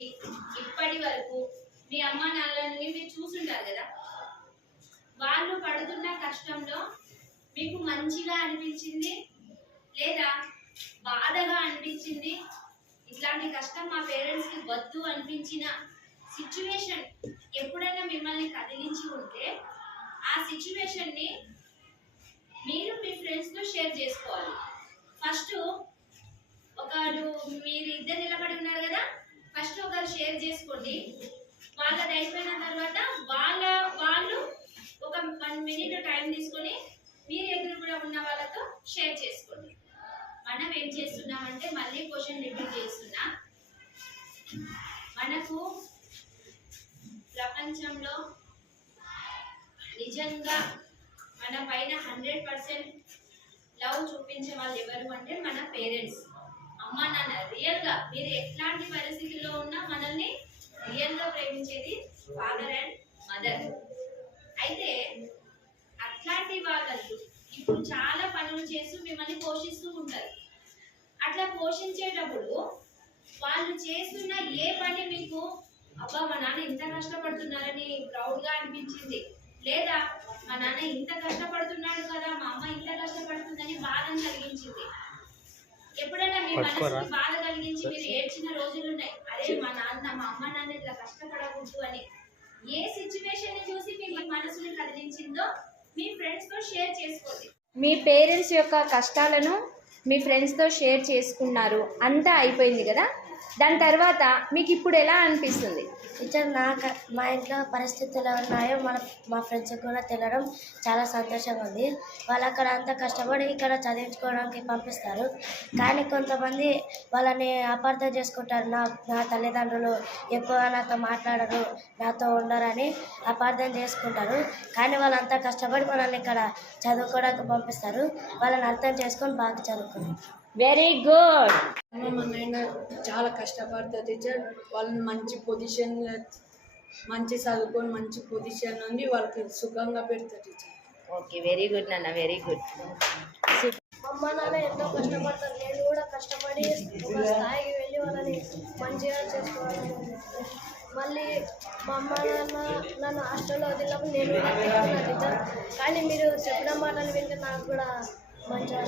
ఇప్పటి వరకు మీ అమ్మ నాన్నలని మీరు చూసుంటారు కదా, వాళ్ళు పడుతున్న కష్టంలో మీకు మంచిగా అనిపించింది లేదా బాధగా అనిపించింది, ఇట్లాంటి కష్టం మా పేరెంట్స్ కి వద్దు అనిపించిన సిచ్యువేషన్ ఎప్పుడైనా మిమ్మల్ని కదిలించి ఉంటే ఆ సిచ్యువేషన్ ని మీరు మీ ఫ్రెండ్స్ తో షేర్ చేసుకోవాలి. ఫస్ట్ ఒకరు మీరు ఇద్దరు నిలబడి ఉన్నారు కదా, ఫస్ట్ ఒకరు షేర్ చేసుకోండి. వాళ్ళది అయిపోయిన తర్వాత వాళ్ళు ఒక 1 మినిట్ టైం తీసుకొని మీరు ఎదురు కూడా ఉన్న వాళ్ళతో షేర్ చేసుకోండి. మనం ఏం చేస్తున్నామంటే మళ్ళీ క్వశ్చన్ రిపీట్ చేస్తున్నా. మనకు ప్రపంచంలో నిజంగా మన పైన 100% లవ్ చూపించే వాళ్ళు ఎవరు అంటే మన పేరెంట్స్, అమ్మ నాన్న. రియల్ గా మీరు ఎట్లాంటి పరిస్థితుల్లో ఉన్నా మనల్ని రియల్ గా ప్రేమించేది ఫాదర్ అండ్ మదర్. అయితే అట్లాంటి వాళ్ళు ఇప్పుడు చాలా పనులు చేస్తూ మిమ్మల్ని పోషిస్తూ ఉంటారు. అట్లా పోషించేటప్పుడు వాళ్ళు చేస్తున్న ఏ పని మీకు అబ్బా మా నాన్న ఇంత కష్టపడుతున్నారని ప్రౌడ్ గా అనిపించింది, లేదా మా నాన్న ఇంత కష్టపడుతున్నాడు కదా, మా అమ్మ ఇంత కష్టపడుతుందని బాధను కలిగించింది. ఎప్పుడైనా మీ మనసుకి బాధ కలిగించి మీరు ఏడ్చిన రోజులు ఉన్నాయి, అరే మా అమ్మ నాన్న ఇట్లా కష్టపడకూడదు అని. ఏ సిచ్యువేషన్ ని చూసి మీ మనసుని కదిలించిందో మీ ఫ్రెండ్స్ తో షేర్ చేసుకోండి. మీ పేరెంట్స్ యొక్క కష్టాలను మీ ఫ్రెండ్స్తో షేర్ చేసుకున్నారు, అంతా అయిపోయింది కదా. దాని తర్వాత మీకు ఇప్పుడు ఎలా అనిపిస్తుంది? టీచర్ మా ఇంట్లో పరిస్థితులు ఉన్నాయో మా ఫ్రెండ్స్ కూడా తెలియడం చాలా సంతోషంగా ఉంది. వాళ్ళు అక్కడ అంతా కష్టపడి ఇక్కడ చదివించుకోవడానికి పంపిస్తారు, కానీ కొంతమంది వాళ్ళని అపార్థం చేసుకుంటారు. నా తల్లిదండ్రులు ఎక్కువగా నాతో మాట్లాడరు, నాతో ఉండరని అపార్థం చేసుకుంటారు. కానీ వాళ్ళంతా కష్టపడి మనల్ని ఇక్కడ చదువుకోవడానికి పంపిస్తారు. వాళ్ళని అర్థం చేసుకొని బాగా చదువుకున్నారు. Very good. మా నాయన చాలా కష్టపడతారు టీచర్. వాళ్ళని మంచి పొజిషన్, మంచి చదువుకొని మంచి పొజిషన్ నుండి వాళ్ళకి సుఖంగా పెడతారు టీచర్. ఓకే, వెరీ గుడ్ నాన్న, వెరీ గుడ్. అమ్మ నాన్న ఎంతో కష్టపడతారు. నేను కూడా కష్టపడి ఒక స్థాయికి వెళ్ళి వాళ్ళని మంచిగా చేసుకోవాలని. మళ్ళీ మా అమ్మ నాన్న నన్ను హాస్టల్లో వదిలినప్పుడు నేను కూడా తిట్టుకున్నా టీచర్, కానీ మీరు చెప్పిన మాటలు వింటే నాకు కూడా మంచిగా.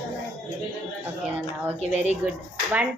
ఓకే నాన్న, ఓకే, వెరీ గుడ్. 1